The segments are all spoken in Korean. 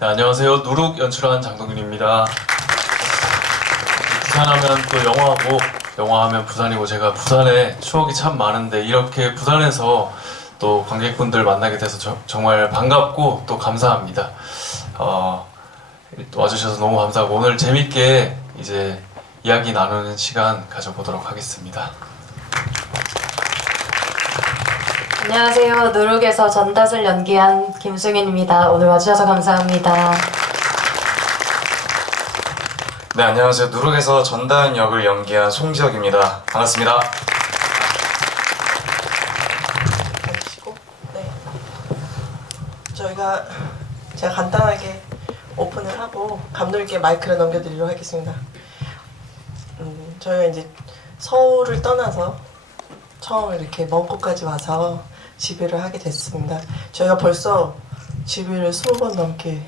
네, 안녕하세요. 누룩 연출한 장동윤입니다. 부산하면 또 영화고, 영화하면 부산이고, 제가 부산에 추억이 참 많은데 이렇게 부산에서 또 관객분들 만나게 돼서 정말 반갑고 또 감사합니다. 또 와주셔서 너무 감사하고 오늘 재밌게 이제 이야기 나누는 시간 가져보도록 하겠습니다. 안녕하세요. 누룩에서 전다슬 연기한 김승윤입니다. 오늘 와주셔서 감사합니다. 네, 안녕하세요. 누룩에서 전다은 역을 연기한 송지혁입니다. 반갑습니다. 네. 제가 간단하게 오픈을 하고 감독님께 마이크를 넘겨드리도록 하겠습니다. 저희가 이제 서울을 떠나서 처음 이렇게 먼 곳까지 와서 집유를 하게 됐습니다. 저희가 벌써 집유를 20번 넘게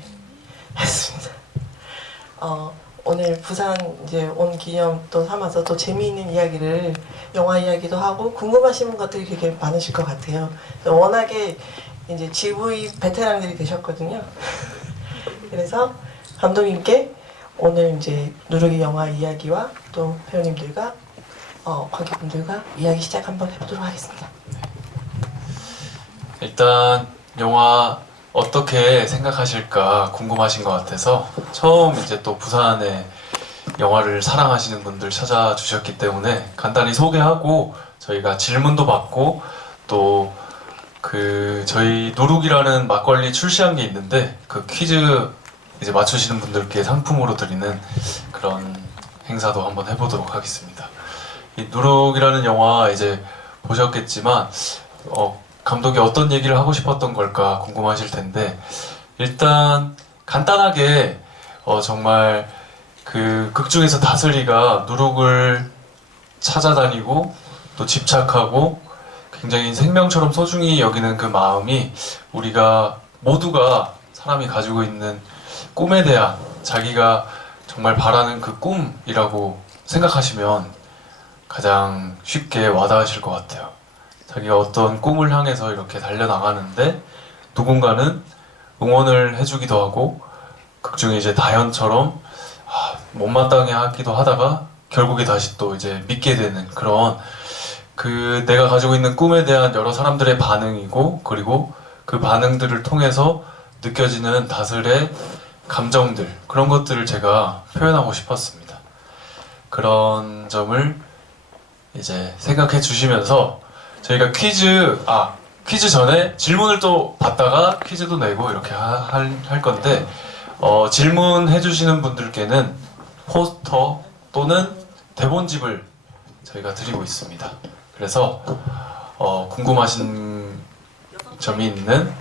했습니다. 오늘 부산 이제 온 기념 또 삼아서 또 재미있는 이야기를 영화 이야기도 하고 궁금하신 것들이 되게 많으실 것 같아요. 워낙에 이제 GV 베테랑들이 되셨거든요. 그래서 감독님께 오늘 이제 누룩이 영화 이야기와 또 배우님들과 관객분들과 이야기 시작 한번 해보도록 하겠습니다. 일단 영화 어떻게 생각하실까 궁금하신 것 같아서 처음 이제 또 부산에 영화를 사랑하시는 분들 찾아주셨기 때문에 간단히 소개하고 저희가 질문도 받고 또 저희 누룩이라는 막걸리 출시한 게 있는데 그 퀴즈 이제 맞추시는 분들께 상품으로 드리는 그런 행사도 한번 해보도록 하겠습니다. 이 누룩이라는 영화 이제 보셨겠지만 감독이 어떤 얘기를 하고 싶었던 걸까 궁금하실 텐데 일단 간단하게 정말 그 극 중에서 다슬이가 누룩을 찾아다니고 또 집착하고 굉장히 생명처럼 소중히 여기는 그 마음이 우리가 모두가 사람이 가지고 있는 꿈에 대한 자기가 정말 바라는 그 꿈이라고 생각하시면 가장 쉽게 와닿으실 것 같아요. 자기가 어떤 꿈을 향해서 이렇게 달려나가는데 누군가는 응원을 해주기도 하고 극중에 이제 다현처럼 못마땅해 하기도 하다가 결국에 다시 또 이제 믿게 되는 그런 내가 가지고 있는 꿈에 대한 여러 사람들의 반응이고 그리고 그 반응들을 통해서 느껴지는 다슬의 감정들 그런 것들을 제가 표현하고 싶었습니다. 그런 점을 이제 생각해 주시면서 저희가 퀴즈 전에 질문을 또 받다가 퀴즈도 내고 이렇게 할 건데 질문해 주시는 분들께는 포스터 또는 대본집을 저희가 드리고 있습니다. 그래서 궁금하신 점이 있는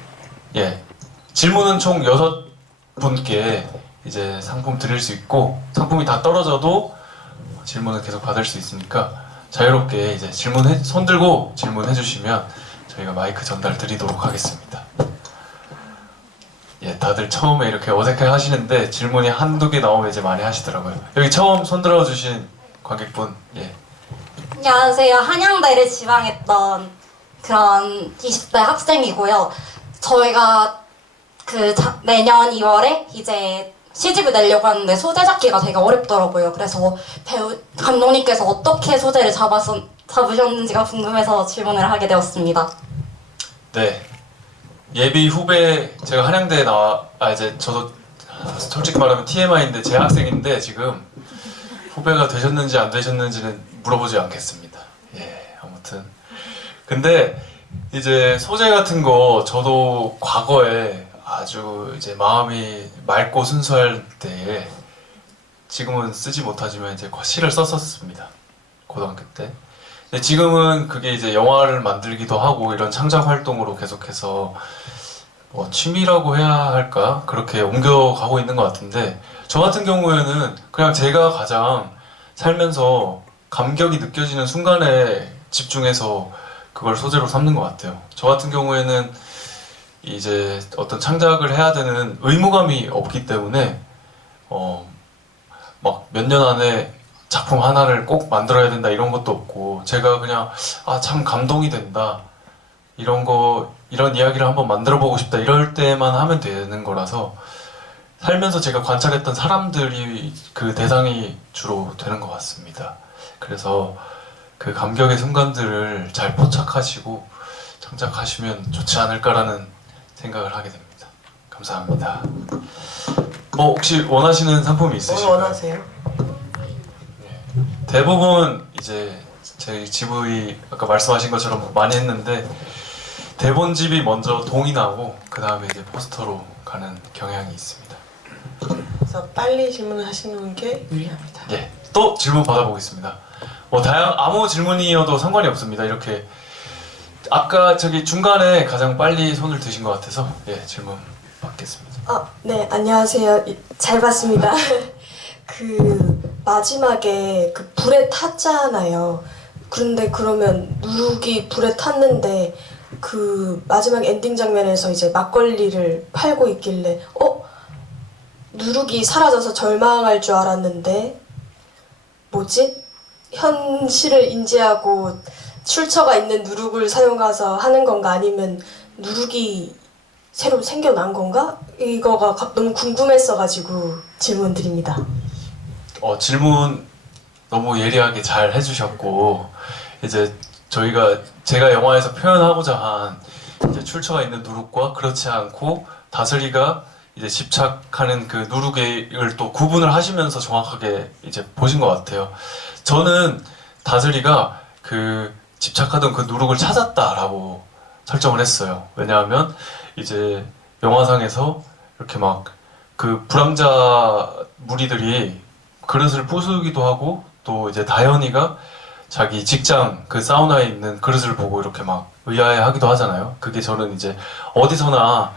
질문은 총 6분께 이제 상품 드릴 수 있고 상품이 다 떨어져도 질문을 계속 받을 수 있으니까 자유롭게 이제 손 들고 질문해 주시면 저희가 마이크 전달 드리도록 하겠습니다. 다들 처음에 이렇게 어색해 하시는데 질문이 한두 개 나오면 이제 많이 하시더라고요. 여기 처음 손 들어주신 관객분, 안녕하세요. 한양대를 지망했던 그런 20대 학생이고요. 저희가 내년 2월에 이제 시집을 내려고 하는데 소재 잡기가 되게 어렵더라고요. 그래서 감독님께서 어떻게 소재를 잡으셨는지가 궁금해서 질문을 하게 되었습니다. 네. 예비 후배, 제가 한양대에 이제 저도 솔직히 말하면 TMI인데 재학생인데 지금 후배가 되셨는지 안 되셨는지는 물어보지 않겠습니다. 아무튼. 근데 이제 소재 같은 거 저도 과거에 아주 이제 마음이 맑고 순수할 때에 지금은 쓰지 못하지만 이제 시를 썼었습니다. 고등학교 때. 근데 지금은 그게 이제 영화를 만들기도 하고 이런 창작 활동으로 계속해서 취미라고 해야 할까? 그렇게 옮겨가고 있는 것 같은데 저 같은 경우에는 그냥 제가 가장 살면서 감격이 느껴지는 순간에 집중해서 그걸 소재로 삼는 것 같아요. 저 같은 경우에는 이제 어떤 창작을 해야 되는 의무감이 없기 때문에 막 몇 년 안에 작품 하나를 꼭 만들어야 된다 이런 것도 없고 제가 그냥 참 감동이 된다 이런 이야기를 한번 만들어 보고 싶다 이럴 때만 하면 되는 거라서 살면서 제가 관찰했던 사람들이 그 대상이 주로 되는 것 같습니다. 그래서 그 감격의 순간들을 잘 포착하시고 장착하시면 좋지 않을까라는 생각을 하게 됩니다. 감사합니다. 뭐 혹시 원하시는 상품이 뭘 있으실까요? 원하세요? 대부분 이제 저희 GV 아까 말씀하신 것처럼 많이 했는데 대본집이 먼저 동이 나고 그 다음에 이제 포스터로 가는 경향이 있습니다. 그래서 빨리 질문하시는 게 유리합니다. 예, 또 질문 받아보겠습니다. 뭐 아무 질문이어도 상관이 없습니다. 이렇게 아까 저기 중간에 가장 빨리 손을 드신 것 같아서 예, 질문 받겠습니다. 네, 안녕하세요. 잘 봤습니다. 그 마지막에 그 불에 탔잖아요. 그런데 그러면 누룩이 불에 탔는데 그 마지막 엔딩 장면에서 이제 막걸리를 팔고 있길래 누룩이 사라져서 절망할 줄 알았는데 뭐지? 현실을 인지하고 출처가 있는 누룩을 사용해서 하는 건가 아니면 누룩이 새로 생겨난 건가? 이거가 너무 궁금했어가지고 질문 드립니다. 질문 너무 예리하게 잘 해주셨고 이제 제가 영화에서 표현하고자 한 이제 출처가 있는 누룩과 그렇지 않고 다슬이가 이제 집착하는 그 누룩을 또 구분을 하시면서 정확하게 이제 보신 것 같아요. 저는 다슬이가 그 집착하던 그 누룩을 찾았다라고 설정을 했어요. 왜냐하면 이제 영화상에서 이렇게 막 그 불황자 무리들이 그릇을 부수기도 하고 또 이제 다현이가 자기 직장 그 사우나에 있는 그릇을 보고 이렇게 막 의아해하기도 하잖아요. 그게 저는 이제 어디서나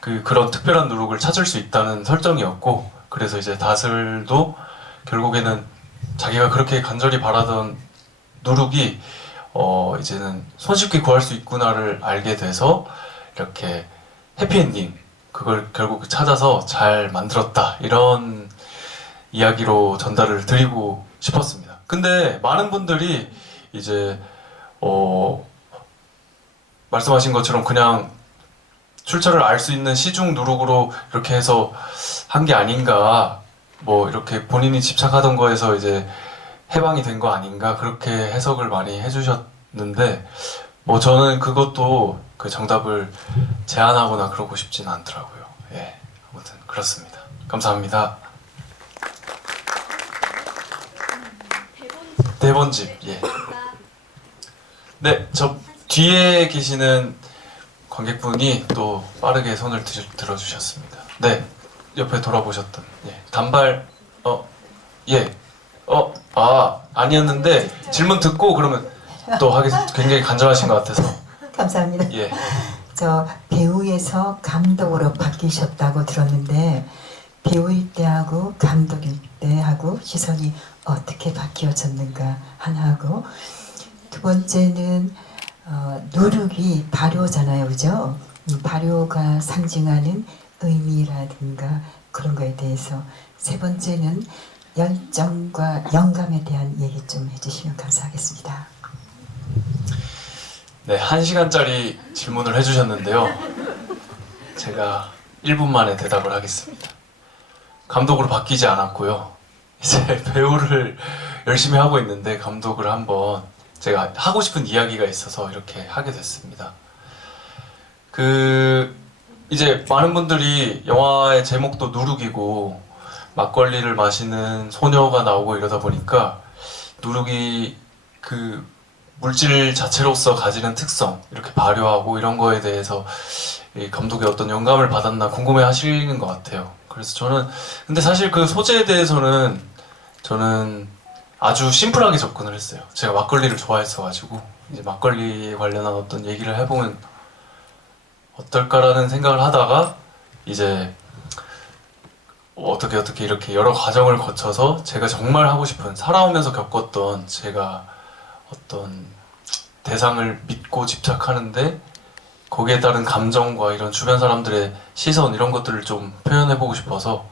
그런 특별한 누룩을 찾을 수 있다는 설정이었고 그래서 이제 다슬도 결국에는 자기가 그렇게 간절히 바라던 누룩이 이제는 손쉽게 구할 수 있구나를 알게 돼서 이렇게 해피엔딩 그걸 결국 찾아서 잘 만들었다 이런 이야기로 전달을 드리고 싶었습니다. 근데 많은 분들이 이제 말씀하신 것처럼 그냥 출처를 알 수 있는 시중 누룩으로 이렇게 해서 한 게 아닌가 뭐 이렇게 본인이 집착하던 거에서 이제 해방이 된 거 아닌가 그렇게 해석을 많이 해주셨는데 뭐 저는 그것도 그 정답을 제안하거나 그러고 싶진 않더라고요. 예, 아무튼 그렇습니다. 감사합니다. 대본집, 예. 네, 저 뒤에 계시는 관객분이 또 빠르게 손을 들어주셨습니다. 네, 옆에 돌아보셨던, 예. 단발, 예. 아니었는데 질문 듣고 그러면 또 굉장히 간절하신 것 같아서. 감사합니다. 예. 저 배우에서 감독으로 바뀌셨다고 들었는데 배우일 때하고 감독일 때하고 시선이 어떻게 바뀌어졌는가 하나하고 두 번째는 누룩이 발효잖아요, 그죠? 이 발효가 상징하는 의미라든가 그런 거에 대해서 세 번째는 열정과 영감에 대한 얘기 좀 해주시면 감사하겠습니다. 네, 1시간짜리 질문을 해주셨는데요. 제가 1분 만에 대답을 하겠습니다. 감독으로 바뀌지 않았고요. 이제 배우를 열심히 하고 있는데 감독을 한번 제가 하고 싶은 이야기가 있어서 이렇게 하게 됐습니다. 이제 많은 분들이 영화의 제목도 누룩이고 막걸리를 마시는 소녀가 나오고 이러다 보니까 누룩이 그 물질 자체로서 가지는 특성, 이렇게 발효하고 이런 거에 대해서 이 감독의 어떤 영감을 받았나 궁금해 하시는 것 같아요. 그래서 근데 사실 그 소재에 대해서는 저는 아주 심플하게 접근을 했어요. 제가 막걸리를 좋아했어가지고, 이제 막걸리에 관련한 어떤 얘기를 해보면 어떨까라는 생각을 하다가, 이제 어떻게 이렇게 여러 과정을 거쳐서 제가 정말 하고 싶은, 살아오면서 겪었던 제가 어떤 대상을 믿고 집착하는데 거기에 따른 감정과 이런 주변 사람들의 시선 이런 것들을 좀 표현해보고 싶어서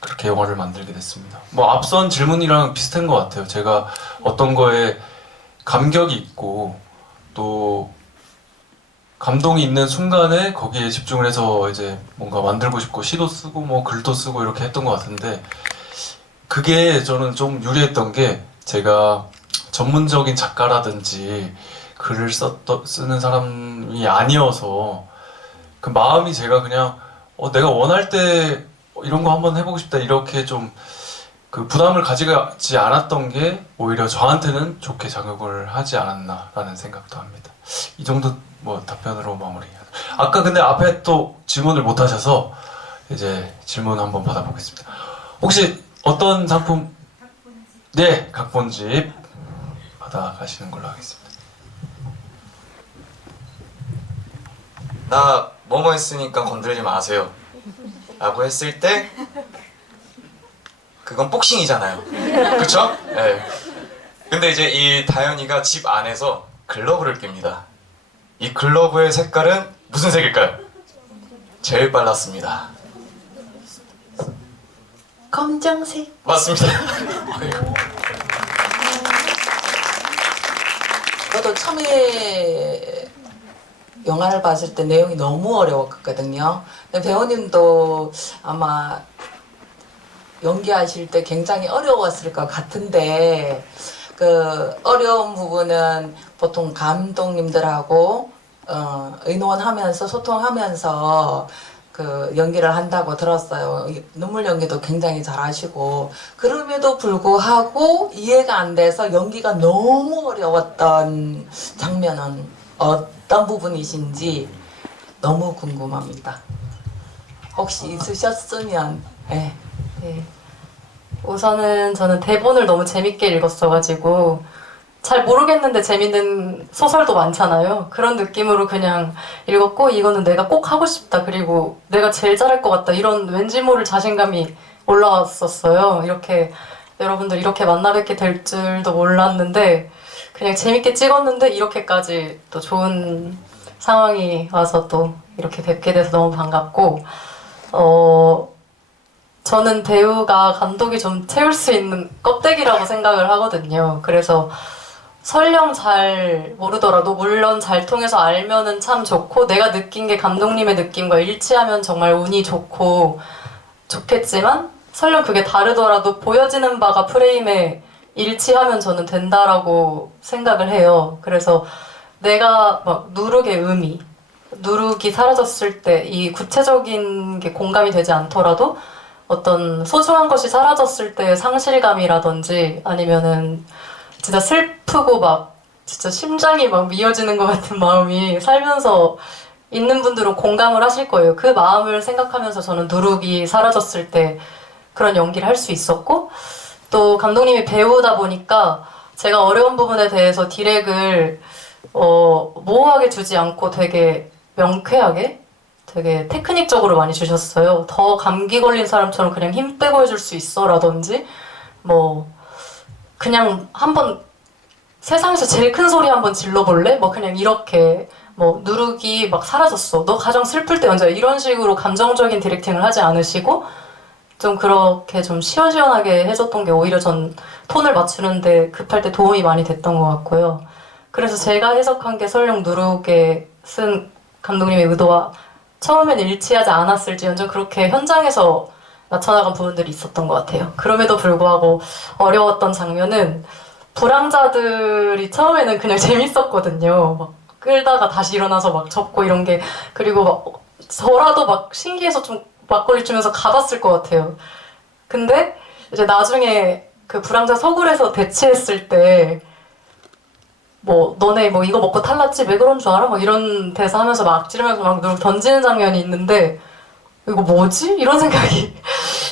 그렇게 영화를 만들게 됐습니다. 뭐 앞선 질문이랑 비슷한 것 같아요. 제가 어떤 거에 감격이 있고 또 감동이 있는 순간에 거기에 집중을 해서 이제 뭔가 만들고 싶고 시도 쓰고 뭐 글도 쓰고 이렇게 했던 것 같은데 그게 저는 좀 유리했던 게 제가 전문적인 작가라든지 글을 쓰는 사람이 아니어서 그 마음이 제가 그냥 내가 원할 때 이런 거 한번 해보고 싶다 이렇게 좀 그 부담을 가지지 않았던 게 오히려 저한테는 좋게 작용을 하지 않았나라는 생각도 합니다. 이 정도 뭐 답변으로 마무리해요. 아까 근데 앞에 또 질문을 못 하셔서 이제 질문 한번 받아보겠습니다. 혹시 어떤 상품? 네, 각본집 받아가시는 걸로 하겠습니다. 나 뭐뭐 했으니까 건들지 마세요 라고 했을 때 그건 복싱이잖아요. 그쵸? 네. 근데 이제 이 다현이가 집 안에서 글러브를 낍니다. 이 글러브의 색깔은 무슨 색일까요? 제일 빨랐습니다. 검정색. 맞습니다. 저도 처음에 영화를 봤을 때 내용이 너무 어려웠거든요. 근데 배우님도 아마 연기하실 때 굉장히 어려웠을 것 같은데 그 어려운 부분은 보통 감독님들하고 의논하면서 소통하면서 그 연기를 한다고 들었어요. 눈물 연기도 굉장히 잘하시고 그럼에도 불구하고 이해가 안 돼서 연기가 너무 어려웠던 장면은 어떤 부분이신지 너무 궁금합니다. 혹시 있으셨으면 네. 네. 우선은 저는 대본을 너무 재밌게 읽었어가지고 잘 모르겠는데 재밌는 소설도 많잖아요. 그런 느낌으로 그냥 읽었고 이거는 내가 꼭 하고 싶다. 그리고 내가 제일 잘할 것 같다. 이런 왠지 모를 자신감이 올라왔었어요. 이렇게 여러분들 이렇게 만나 뵙게 될 줄도 몰랐는데 그냥 재밌게 찍었는데 이렇게까지 또 좋은 상황이 와서 또 이렇게 뵙게 돼서 너무 반갑고 저는 배우가 감독이 좀 채울 수 있는 껍데기라고 생각을 하거든요. 그래서 설령 잘 모르더라도 물론 잘 통해서 알면은 참 좋고 내가 느낀 게 감독님의 느낌과 일치하면 정말 운이 좋고 좋겠지만 설령 그게 다르더라도 보여지는 바가 프레임에 일치하면 저는 된다라고 생각을 해요. 그래서 내가 막 누룩의 의미, 누룩이 사라졌을 때 이 구체적인 게 공감이 되지 않더라도 어떤 소중한 것이 사라졌을 때 상실감이라든지 아니면은 진짜 슬프고 막 진짜 심장이 막 미어지는 것 같은 마음이 살면서 있는 분들은 공감을 하실 거예요. 그 마음을 생각하면서 저는 누룩이 사라졌을 때 그런 연기를 할 수 있었고 또 감독님이 배우다 보니까 제가 어려운 부분에 대해서 디렉을 모호하게 주지 않고 되게 명쾌하게 되게 테크닉적으로 많이 주셨어요. 더 감기 걸린 사람처럼 그냥 힘 빼고 해줄 수 있어 라든지 뭐 그냥 한번 세상에서 제일 큰 소리 한번 질러볼래? 뭐 그냥 이렇게 뭐 누룩이 막 사라졌어. 너 가장 슬플 때 언제야? 이런 식으로 감정적인 디렉팅을 하지 않으시고 좀 그렇게 좀 시원시원하게 해줬던 게 오히려 전 톤을 맞추는데 급할 때 도움이 많이 됐던 것 같고요. 그래서 제가 해석한 게 설령 누룩에 쓴 감독님의 의도와 처음에는 일치하지 않았을지언정 그렇게 현장에서 나타나간 부분들이 있었던 것 같아요. 그럼에도 불구하고 어려웠던 장면은 불황자들이 처음에는 그냥 재밌었거든요. 막 끌다가 다시 일어나서 막 접고 이런 게 그리고 막 저라도 막 신기해서 좀 막걸리 주면서 가봤을 것 같아요. 근데 이제 나중에 그 불황자 서굴에서 대치했을 때 뭐 너네 뭐 이거 먹고 탈났지 왜 그런 줄 알아? 막 이런 대사 하면서 막 지르면서 막 누룩 던지는 장면이 있는데 이거 뭐지? 이런 생각이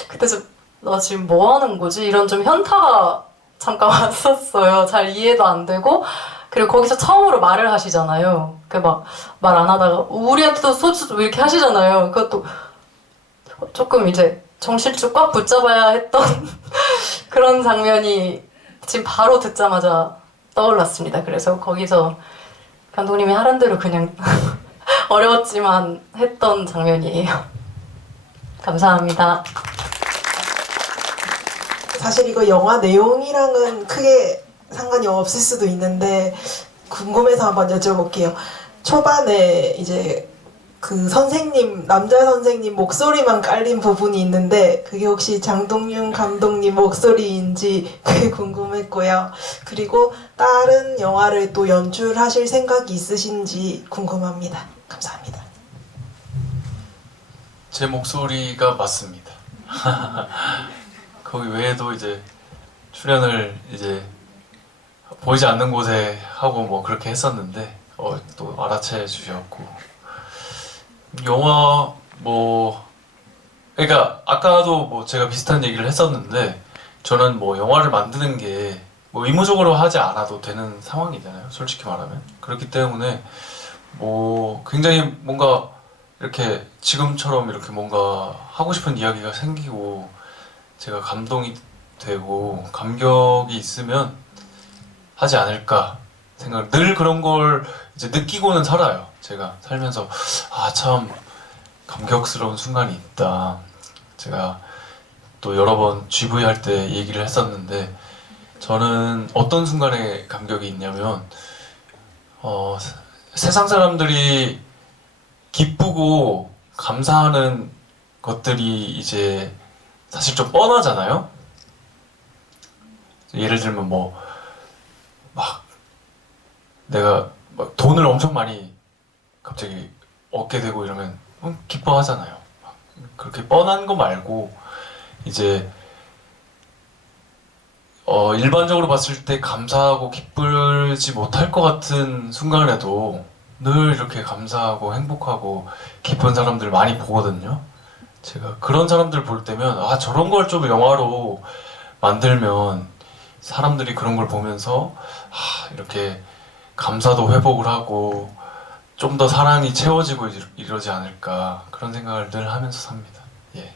그때 좀 나 지금 뭐 하는 거지? 이런 좀 현타가 잠깐 왔었어요. 잘 이해도 안 되고 그리고 거기서 처음으로 말을 하시잖아요. 그 막 말 안 하다가 우리한테도 소주 이렇게 하시잖아요. 그것도 조금 이제 정신줄 꽉 붙잡아야 했던 그런 장면이 지금 바로 듣자마자 떠올랐습니다. 그래서 거기서 감독님이 하란 대로 그냥 어려웠지만 했던 장면이에요. 감사합니다. 사실 이거 영화 내용이랑은 크게 상관이 없을 수도 있는데 궁금해서 한번 여쭤볼게요. 초반에 이제 그 선생님, 남자 선생님 목소리만 깔린 부분이 있는데 그게 혹시 장동윤 감독님 목소리인지 그게 궁금했고요. 그리고 다른 영화를 또 연출하실 생각이 있으신지 궁금합니다. 감사합니다. 제 목소리가 맞습니다. 거기 외에도 이제 출연을 이제 보이지 않는 곳에 하고 뭐 그렇게 했었는데 또 알아채 주셨고 영화 뭐 그러니까 아까도 뭐 제가 비슷한 얘기를 했었는데 저는 뭐 영화를 만드는 게 뭐 의무적으로 하지 않아도 되는 상황이잖아요. 솔직히 말하면 그렇기 때문에 뭐 굉장히 뭔가 이렇게 지금처럼 이렇게 뭔가 하고 싶은 이야기가 생기고 제가 감동이 되고 감격이 있으면 하지 않을까 생각. 늘 그런 걸 이제 느끼고는 살아요. 제가 살면서 아 참 감격스러운 순간이 있다. 제가 또 여러 번 GV 할 때 얘기를 했었는데 저는 어떤 순간에 감격이 있냐면 세상 사람들이 기쁘고 감사하는 것들이 이제 사실 좀 뻔하잖아요. 예를 들면 뭐 막 내가 막 돈을 엄청 많이 갑자기 얻게 되고 이러면 기뻐하잖아요. 그렇게 뻔한 거 말고 이제 일반적으로 봤을 때 감사하고 기쁘지 못할 것 같은 순간에도 늘 이렇게 감사하고 행복하고 기쁜 사람들 많이 보거든요. 제가 그런 사람들 볼 때면 아 저런 걸 좀 영화로 만들면 사람들이 그런 걸 보면서 이렇게 감사도 회복을 하고 좀 더 사랑이 채워지고 이러지 않을까 그런 생각을 늘 하면서 삽니다. 예.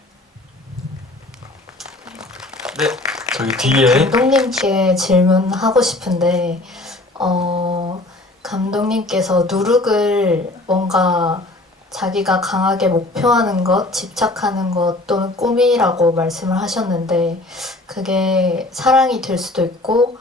네, 저기 뒤에 감독님께 질문하고 싶은데 감독님께서 누룩을 뭔가 자기가 강하게 목표하는 것, 집착하는 것 또는 꿈이라고 말씀을 하셨는데 그게 사랑이 될 수도 있고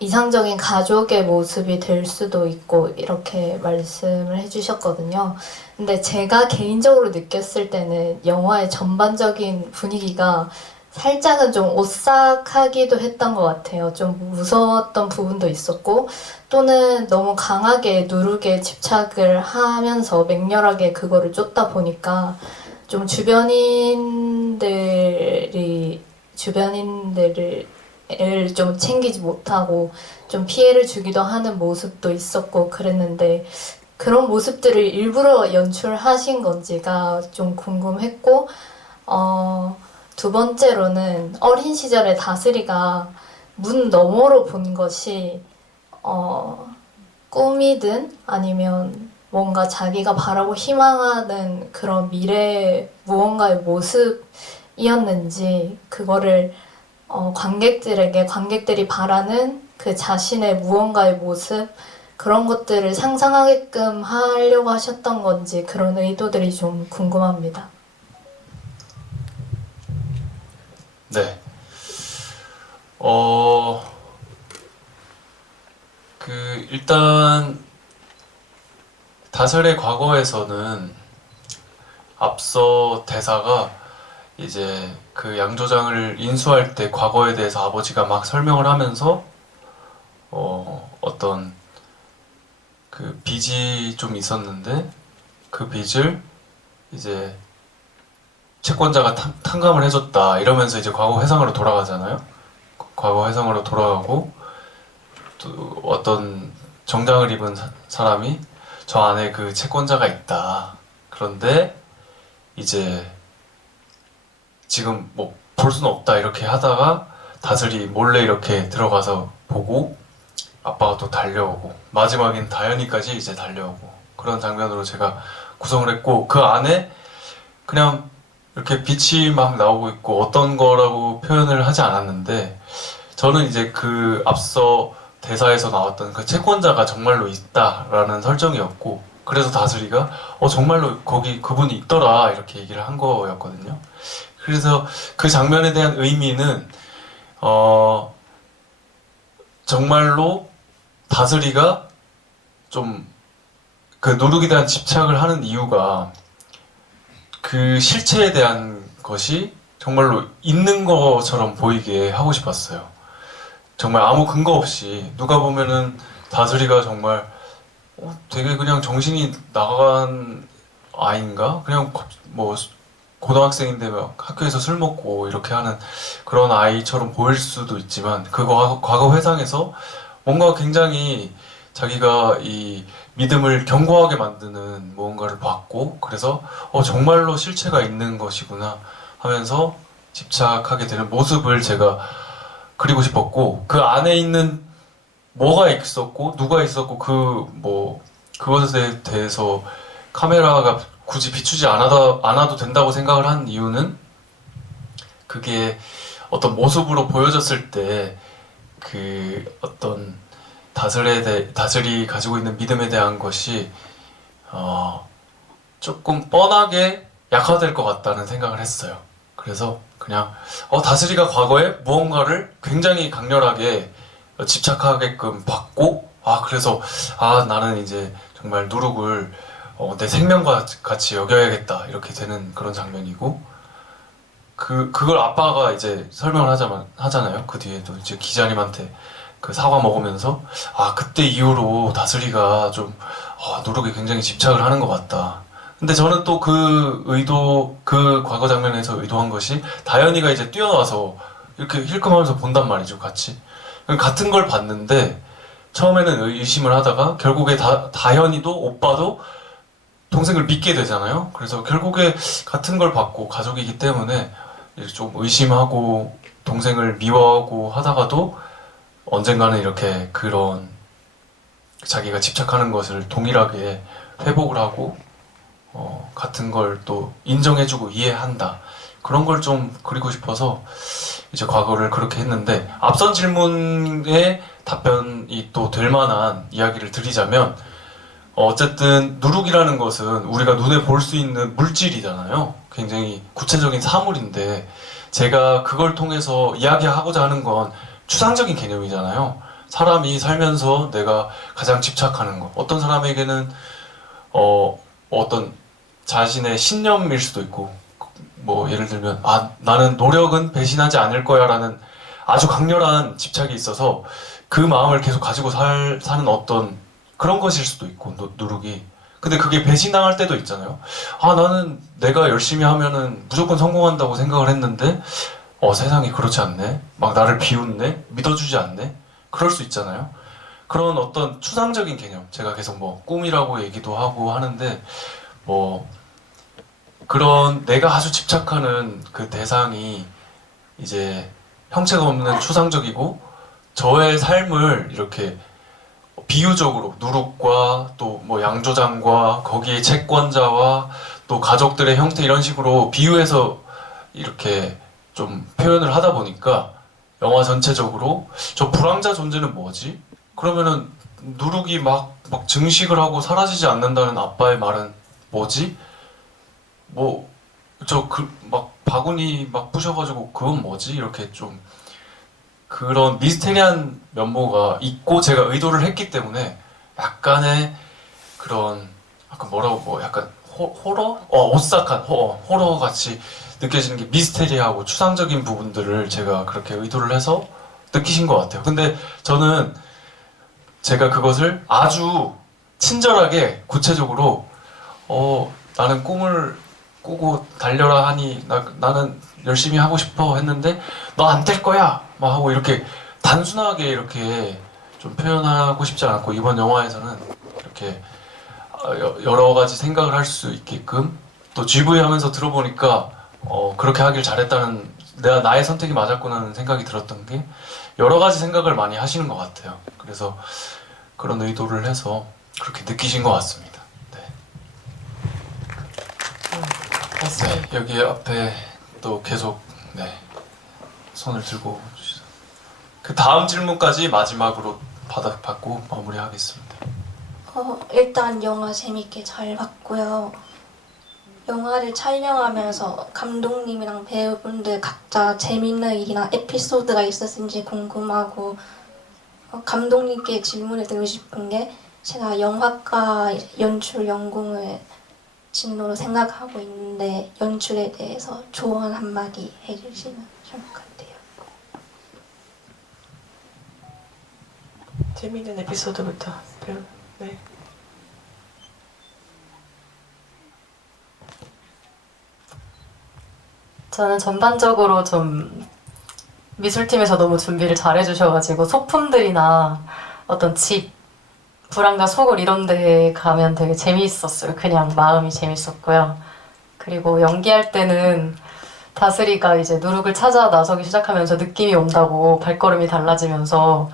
이상적인 가족의 모습이 될 수도 있고 이렇게 말씀을 해주셨거든요. 근데 제가 개인적으로 느꼈을 때는 영화의 전반적인 분위기가 살짝은 좀 오싹하기도 했던 것 같아요. 좀 무서웠던 부분도 있었고 또는 너무 강하게 누룩에 집착을 하면서 맹렬하게 그거를 쫓다 보니까 좀 주변인들을 좀 챙기지 못하고 좀 피해를 주기도 하는 모습도 있었고 그랬는데 그런 모습들을 일부러 연출하신 건지가 좀 궁금했고 두 번째로는 어린 시절에 다슬이가 문 너머로 본 것이 꿈이든 아니면 뭔가 자기가 바라고 희망하는 그런 미래의 무언가의 모습이었는지 그거를 관객들이 바라는 그 자신의 무언가의 모습 그런 것들을 상상하게끔 하려고 하셨던 건지 그런 의도들이 좀 궁금합니다. 네. 일단 다슬의 과거에서는 앞서 대사가 이제 그 양조장을 인수할 때 과거에 대해서 아버지가 막 설명을 하면서 어떤 그 빚이 좀 있었는데 그 빚을 이제 채권자가 탕감을 해줬다 이러면서 이제 과거 회상으로 돌아가잖아요. 과거 회상으로 돌아가고 또 어떤 정장을 입은 사람이 저 안에 그 채권자가 있다. 그런데 이제 지금 뭐 볼 수는 없다 이렇게 하다가 다슬이 몰래 이렇게 들어가서 보고 아빠가 또 달려오고 마지막엔 다현이까지 이제 달려오고 그런 장면으로 제가 구성을 했고 그 안에 그냥 이렇게 빛이 막 나오고 있고 어떤 거라고 표현을 하지 않았는데 저는 이제 그 앞서 대사에서 나왔던 그 채권자가 정말로 있다라는 설정이었고 그래서 다슬이가 정말로 거기 그분이 있더라 이렇게 얘기를 한 거였거든요. 그래서 그 장면에 대한 의미는 정말로 다슬이가 좀 그 누룩에 대한 집착을 하는 이유가 그 실체에 대한 것이 정말로 있는 것처럼 보이게 하고 싶었어요. 정말 아무 근거 없이 누가 보면은 다슬이가 정말 되게 그냥 정신이 나간 아이인가? 그냥 뭐 고등학생인데 막 학교에서 술 먹고 이렇게 하는 그런 아이처럼 보일 수도 있지만 그 과거 회상에서 뭔가 굉장히 자기가 이 믿음을 견고하게 만드는 무언가를 봤고 그래서 정말로 실체가 있는 것이구나 하면서 집착하게 되는 모습을 제가 그리고 싶었고 그 안에 있는 뭐가 있었고 누가 있었고 그것에 대해서 카메라가 굳이 비추지 않아도 된다고 생각을 한 이유는 그게 어떤 모습으로 보여졌을 때 그 어떤 다슬이 가지고 있는 믿음에 대한 것이 조금 뻔하게 약화될 것 같다는 생각을 했어요. 그래서 그냥 다슬이가 과거에 무언가를 굉장히 강렬하게 집착하게끔 봤고 그래서 나는 이제 정말 누룩을 내 생명과 같이 여겨야겠다 이렇게 되는 그런 장면이고 그걸 아빠가 이제 설명을 하잖아요. 그 뒤에 또 이제 기자님한테 그 사과 먹으면서 그때 이후로 다슬이가 좀 누룩에 굉장히 집착을 하는 것 같다. 근데 저는 또 그 과거 장면에서 의도한 것이 다현이가 이제 뛰어와서 이렇게 힐끔하면서 본단 말이죠, 같이. 같은 걸 봤는데 처음에는 의심을 하다가 결국에 다현이도 오빠도 동생을 믿게 되잖아요. 그래서 결국에 같은 걸 봤고 가족이기 때문에 좀 의심하고 동생을 미워하고 하다가도 언젠가는 이렇게 그런 자기가 집착하는 것을 동일하게 회복을 하고 같은 걸 또 인정해주고 이해한다. 그런 걸 좀 그리고 싶어서 이제 과거를 그렇게 했는데 앞선 질문에 답변이 또 될 만한 이야기를 드리자면 어쨌든 누룩이라는 것은 우리가 눈에 볼 수 있는 물질이잖아요. 굉장히 구체적인 사물인데 제가 그걸 통해서 이야기하고자 하는 건 추상적인 개념이잖아요. 사람이 살면서 내가 가장 집착하는 것. 어떤 사람에게는 어떤 자신의 신념일 수도 있고 뭐 예를 들면 나는 노력은 배신하지 않을 거야 라는 아주 강렬한 집착이 있어서 그 마음을 계속 가지고 사는 어떤 그런 것일 수도 있고 누룩이 근데 그게 배신당할 때도 있잖아요. 나는 내가 열심히 하면은 무조건 성공한다고 생각을 했는데 세상이 그렇지 않네. 막 나를 비웃네. 믿어주지 않네. 그럴 수 있잖아요. 그런 어떤 추상적인 개념 제가 계속 뭐 꿈이라고 얘기도 하고 하는데 뭐 그런 내가 아주 집착하는 그 대상이 이제 형체가 없는 추상적이고 저의 삶을 이렇게 비유적으로 누룩과 또 뭐 양조장과 거기에 채권자와 또 가족들의 형태 이런 식으로 비유해서 이렇게 좀 표현을 하다 보니까 영화 전체적으로 저 불황자 존재는 뭐지? 그러면은 누룩이 막 증식을 하고 사라지지 않는다는 아빠의 말은 뭐지? 뭐 막 바구니 막 부셔가지고 그건 뭐지? 이렇게 좀 그런 미스테리한 면모가 있고 제가 의도를 했기 때문에 약간의 그런 약간 뭐라고 뭐 약간 호러? 오싹한 호러 같이 느껴지는 게 미스테리하고 추상적인 부분들을 제가 그렇게 의도를 해서 느끼신 것 같아요. 근데 저는 제가 그것을 아주 친절하게 구체적으로 나는 꿈을 꾸고 달려라 하니 나는 열심히 하고 싶어 했는데 너 안 될 거야 막 하고 이렇게 단순하게 이렇게 좀 표현하고 싶지 않았고 이번 영화에서는 이렇게 여러 가지 생각을 할 수 있게끔 또 GV 하면서 들어보니까 그렇게 하길 잘했다는 나의 선택이 맞았구나는 생각이 들었던 게 여러 가지 생각을 많이 하시는 것 같아요. 그래서 그런 의도를 해서 그렇게 느끼신 것 같습니다. 네, 여기 앞에 또 계속 손을 들고 주시죠. 그 다음 질문까지 마지막으로 받고 마무리하겠습니다. 일단 영화 재밌게 잘 봤고요. 영화를 촬영하면서 감독님이랑 배우분들 각자 재밌는 일이나 에피소드가 있었는지 궁금하고 감독님께 질문을 드리고 싶은 게 제가 영화과 연출 연공을 진로로 생각하고 있는데 연출에 대해서 조언 한마디 해주시면 좋을 것 같아요. 재미있는 에피소드부터 배우. 네. 저는 전반적으로 좀 미술팀에서 너무 준비를 잘 해주셔가지고 소품들이나 어떤 집, 불황자 소굴 이런 데 가면 되게 재미있었어요. 그냥 마음이 재밌었고요. 그리고 연기할 때는 다슬이가 이제 누룩을 찾아 나서기 시작하면서 느낌이 온다고 발걸음이 달라지면서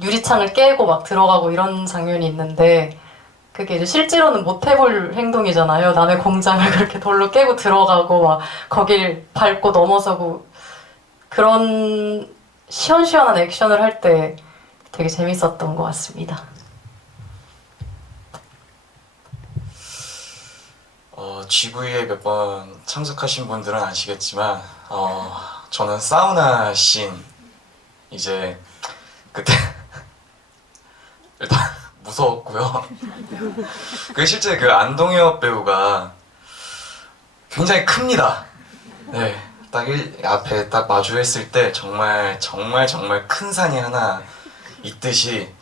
유리창을 깨고 막 들어가고 이런 장면이 있는데 그게 이제 실제로는 못 해볼 행동이잖아요. 남의 공장을 그렇게 돌로 깨고 들어가고 막 거길 밟고 넘어서고 그런 시원시원한 액션을 할 때 되게 재밌었던 것 같습니다. GV에 몇 번 참석하신 분들은 아시겠지만 저는 사우나 씬 이제 그때 일단 무서웠고요. 그 실제 그 안동엽 배우가 굉장히 큽니다. 네, 딱 앞에 딱 마주했을 때 정말 큰 산이 하나 있듯이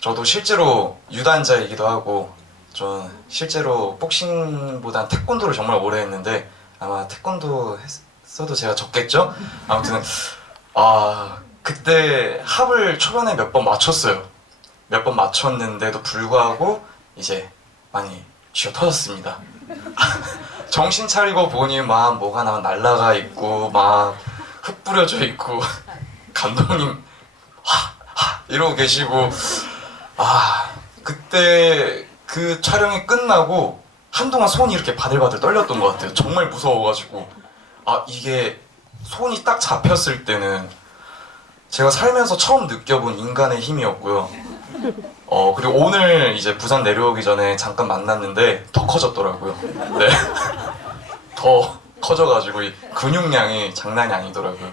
저도 실제로 유단자이기도 하고 전 실제로 복싱보단 태권도를 정말 오래 했는데 아마 태권도 했어도 제가 졌겠죠? 아무튼 그때 합을 초반에 몇 번 맞췄어요. 몇 번 맞췄는데도 불구하고 이제 많이 쥐어 터졌습니다. 정신 차리고 보니 막 뭐가 나 날라가 있고 막 흙 뿌려져 있고 감독님 이러고 계시고 그때 그 촬영이 끝나고 한동안 손이 이렇게 바들바들 떨렸던 것 같아요. 정말 무서워가지고 이게 손이 딱 잡혔을 때는 제가 살면서 처음 느껴본 인간의 힘이었고요. 그리고 오늘 이제 부산 내려오기 전에 잠깐 만났는데 더 커졌더라고요. 네, 더 커져가지고 이 근육량이 장난이 아니더라고요.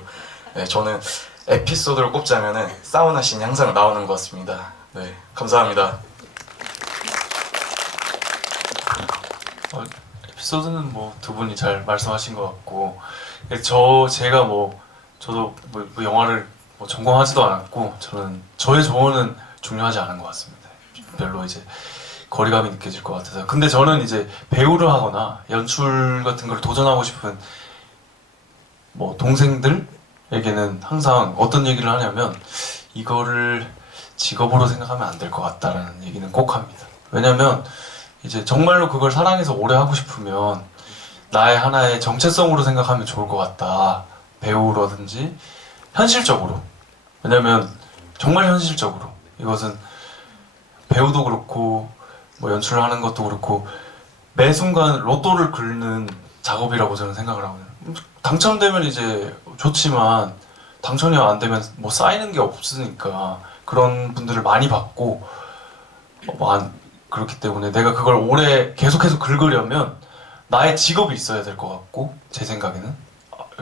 네, 저는 에피소드를 꼽자면은 사우나 씬이 항상 나오는 것 같습니다. 네, 감사합니다. 에피소드는 뭐 두 분이 잘 말씀하신 것 같고 제가 저도 영화를 전공하지도 않았고 저는 저의 조언은 중요하지 않은 것 같습니다. 별로 이제 거리감이 느껴질 것 같아서. 근데 저는 이제 배우를 하거나 연출 같은 걸 도전하고 싶은 동생들에게는 항상 어떤 얘기를 하냐면 이거를 직업으로 생각하면 안 될 것 같다라는 얘기는 꼭 합니다. 왜냐면 이제 정말로 그걸 사랑해서 오래 하고 싶으면 나의 하나의 정체성으로 생각하면 좋을 것 같다. 배우라든지 현실적으로. 왜냐면 정말 현실적으로 이것은 배우도 그렇고 연출을 하는 것도 그렇고 매 순간 로또를 긁는 작업이라고 저는 생각을 하거든요. 당첨되면 이제 좋지만 당첨이 안 되면 쌓이는 게 없으니까 그런 분들을 많이 봤고 그렇기 때문에 내가 그걸 오래 계속해서 긁으려면 나의 직업이 있어야 될 것 같고 제 생각에는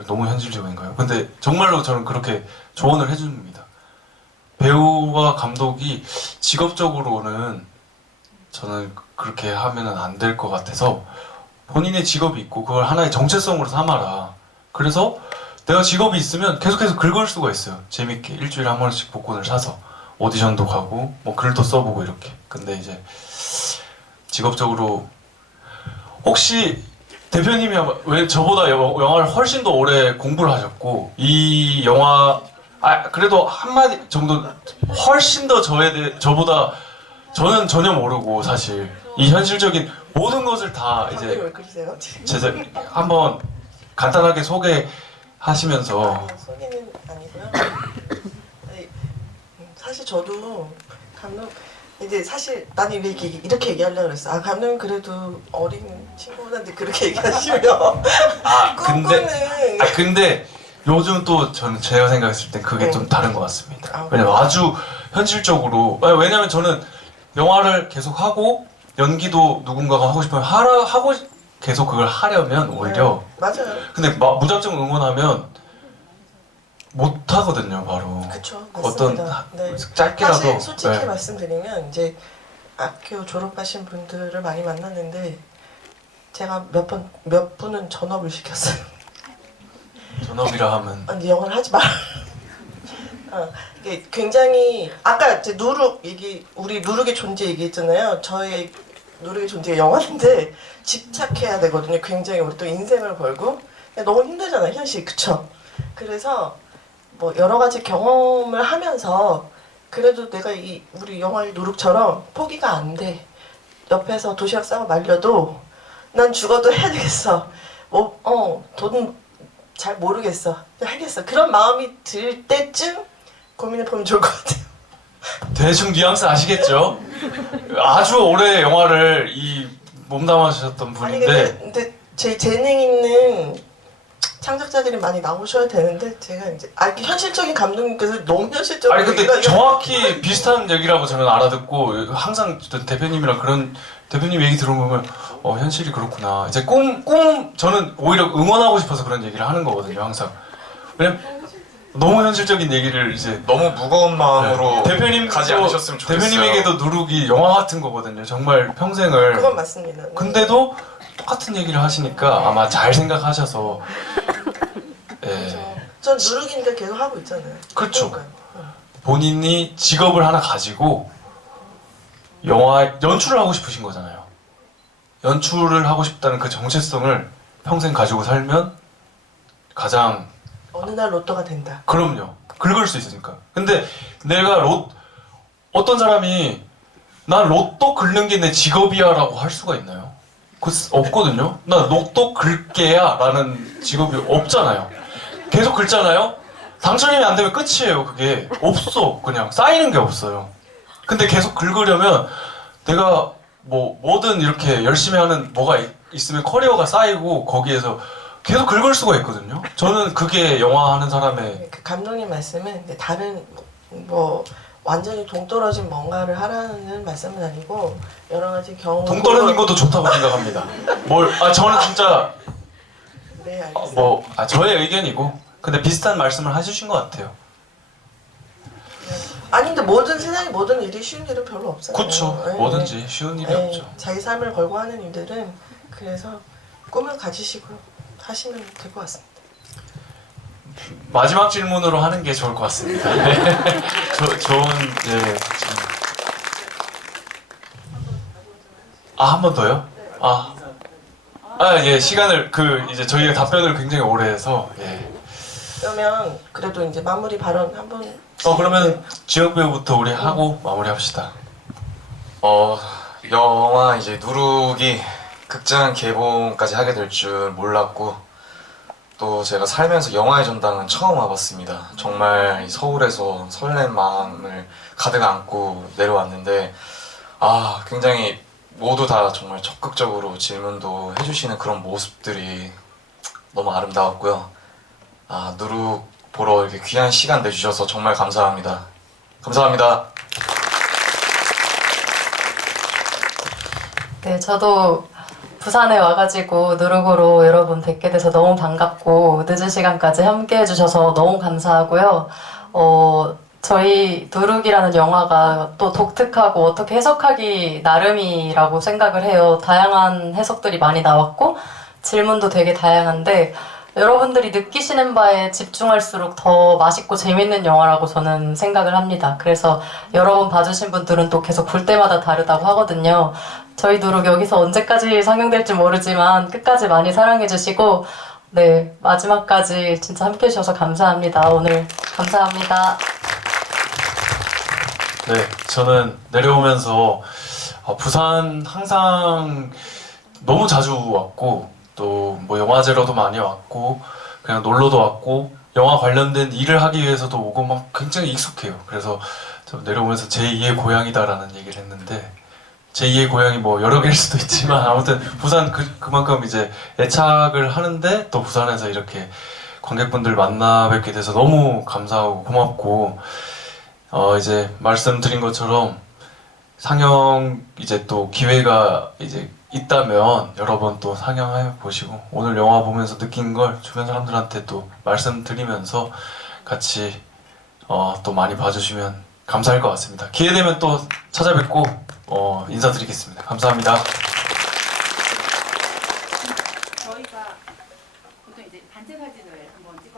너무 현실적인가요? 근데 정말로 저는 그렇게 조언을 해줍니다. 배우와 감독이 직업적으로는 저는 그렇게 하면은 안 될 것 같아서 본인의 직업이 있고 그걸 하나의 정체성으로 삼아라. 그래서 내가 직업이 있으면 계속해서 긁을 수가 있어요. 재밌게 일주일에 한 번씩 복권을 사서 오디션도 가고 글도 써보고 이렇게. 근데 이제 직업적으로 혹시 대표님이 왜 저보다 영화를 훨씬 더 오래 공부를 하셨고 이 영화 그래도 한마디 정도 훨씬 더 저보다 저는 전혀 모르고 사실 이 현실적인 모든 것을 다 이제 왜 그러세요? 한번 간단하게 소개하시면서 소개는 아니고요. 아니, 사실 저도 감독 이제 사실 나는 이렇게 얘기하려고 그랬어. 감독님 그래도 어린 친구분한테 그렇게 얘기하시면 근데 요즘 또 저는 제가 생각했을 땐 그게 좀 다른 것 같습니다. 왜냐면 아주 현실적으로 왜냐면 저는 영화를 계속 하고 연기도 누군가가 하고 싶으면 하고 계속 그걸 하려면 오히려 맞아요. 근데 무작정 응원하면 못 하거든요, 바로. 그쵸, 어떤 맞습니다. 네. 짧게라도. 사실 솔직히 네. 말씀드리면 이제 학교 졸업하신 분들을 많이 만났는데 제가 몇 분은 전업을 시켰어요. 전업이라 하면 아니 영어를 하지 마. 이게 굉장히 아까 이제 누룩 얘기 우리 누룩의 존재 얘기했잖아요. 저의 누룩의 존재가 영화인데 집착해야 되거든요. 굉장히 우리 또 인생을 걸고 너무 힘들잖아요, 현실 그쵸? 그래서 뭐 여러 가지 경험을 하면서 그래도 내가 이 우리 영화의 누룩처럼 포기가 안 돼. 옆에서 도시락 싸고 말려도 난 죽어도 해야 되겠어. 돈 잘 모르겠어. 하겠어. 그런 마음이 들 때쯤 고민해보면 좋을 것 같아요. 대충 뉘앙스 아시겠죠? 아주 오래 영화를 몸담아주셨던 아니 분인데 근데 제 재능 있는 창작자들이 많이 나오셔야 되는데 제가 이제 이렇게 현실적인 감독님께서 너무 현실적으로 아니 근데 이거- 정확히 비슷한 얘기라고 저는 알아듣고 항상 대표님이랑 그런 대표님 얘기 들어보면 현실이 그렇구나. 이제 꿈 저는 오히려 응원하고 싶어서 그런 얘기를 하는 거거든요, 항상. 왜냐면 너무 현실적인 얘기를 이제 너무 무거운 마음으로 대표님 가지 않으셨으면 좋겠어요. 대표님에게도 누룩이 영화 같은 거거든요. 정말 평생을. 그건 맞습니다. 네. 근데도 똑같은 얘기를 하시니까 아마 잘 생각하셔서. 예. 전 누룩이니까 계속 하고 있잖아요. 그렇죠. 그러니까요. 본인이 직업을 하나 가지고 영화 연출을 하고 싶으신 거잖아요. 연출을 하고 싶다는 그 정체성을 평생 가지고 살면 가장 어느 날 로또가 된다. 그럼요. 긁을 수 있으니까. 근데 내가 어떤 사람이 난 로또 긁는 게 내 직업이야라고 할 수가 있나요? 없거든요. 나 로또 긁게야 라는 직업이 없잖아요. 계속 긁잖아요. 당첨이 안 되면 끝이에요. 그게 없어. 그냥 쌓이는 게 없어요. 근데 계속 긁으려면 내가 뭐든 이렇게 열심히 하는 뭐가 있으면 커리어가 쌓이고 거기에서 계속 긁을 수가 있거든요. 저는 그게 영화 하는 사람의 그 감독님 말씀은 이제 다른 뭐 완전히 동떨어진 뭔가를 하라는 말씀은 아니고 여러 가지 경험. 동떨어진 것도 좋다고 생각합니다. 저는 진짜 네, 알겠습니다. 저의 의견이고 근데 비슷한 말씀을 해주신 것 같아요. 아니 근데 세상에 모든 일이 쉬운 일은 별로 없어요. 그렇죠. 네. 뭐든지 쉬운 일이 네, 없죠. 자기 삶을 걸고 하는 일들은 그래서 꿈을 가지시고 하시면 될 것 같습니다. 마지막 질문으로 하는 게 좋을 것 같습니다. 네. 좋은 한 번 더요? 예, 시간을 이제 저희가 답변을 굉장히 오래 해서 예. 그러면 그래도 이제 마무리 발언 한번. 그러면 지역 배우부터 우리 하고 마무리합시다. 영화 이제 누룩이 극장 개봉까지 하게 될 줄 몰랐고 또 제가 살면서 영화의 전당은 처음 와봤습니다. 정말 서울에서 설렘 마음을 가득 안고 내려왔는데 굉장히 모두 다 정말 적극적으로 질문도 해주시는 그런 모습들이 너무 아름다웠고요. 누룩 보러 이렇게 귀한 시간 내주셔서 정말 감사합니다. 감사합니다. 네, 저도 부산에 와가지고 누룩으로 여러분 뵙게 돼서 너무 반갑고 늦은 시간까지 함께 해주셔서 너무 감사하고요. 저희 누룩이라는 영화가 또 독특하고 어떻게 해석하기 나름이라고 생각을 해요. 다양한 해석들이 많이 나왔고 질문도 되게 다양한데 여러분들이 느끼시는 바에 집중할수록 더 맛있고 재밌는 영화라고 저는 생각을 합니다. 그래서 여러 번 봐주신 분들은 또 계속 볼 때마다 다르다고 하거든요. 저희 누룩 여기서 언제까지 상영될지 모르지만 끝까지 많이 사랑해주시고 네, 마지막까지 진짜 함께 해주셔서 감사합니다. 오늘 감사합니다. 네, 저는 내려오면서 부산 항상 너무 자주 왔고 또 뭐 영화제로도 많이 왔고 그냥 놀러도 왔고 영화 관련된 일을 하기 위해서도 오고 막 굉장히 익숙해요. 그래서 저 내려오면서 제2의 고향이다라는 얘기를 했는데 제2의 고향이 뭐 여러 개일 수도 있지만 아무튼 부산 그만큼 이제 애착을 하는데 또 부산에서 이렇게 관객분들 만나 뵙게 돼서 너무 감사하고 고맙고 이제 말씀드린 것처럼 상영 이제 또 기회가 이제 있다면 여러 번 또 상영해 보시고 오늘 영화 보면서 느낀 걸 주변 사람들한테 또 말씀드리면서 같이 또 많이 봐주시면 감사할 것 같습니다. 기회 되면 또 찾아뵙고 인사드리겠습니다. 감사합니다. 저희가 보통 이제 단체 사진을 한번 찍어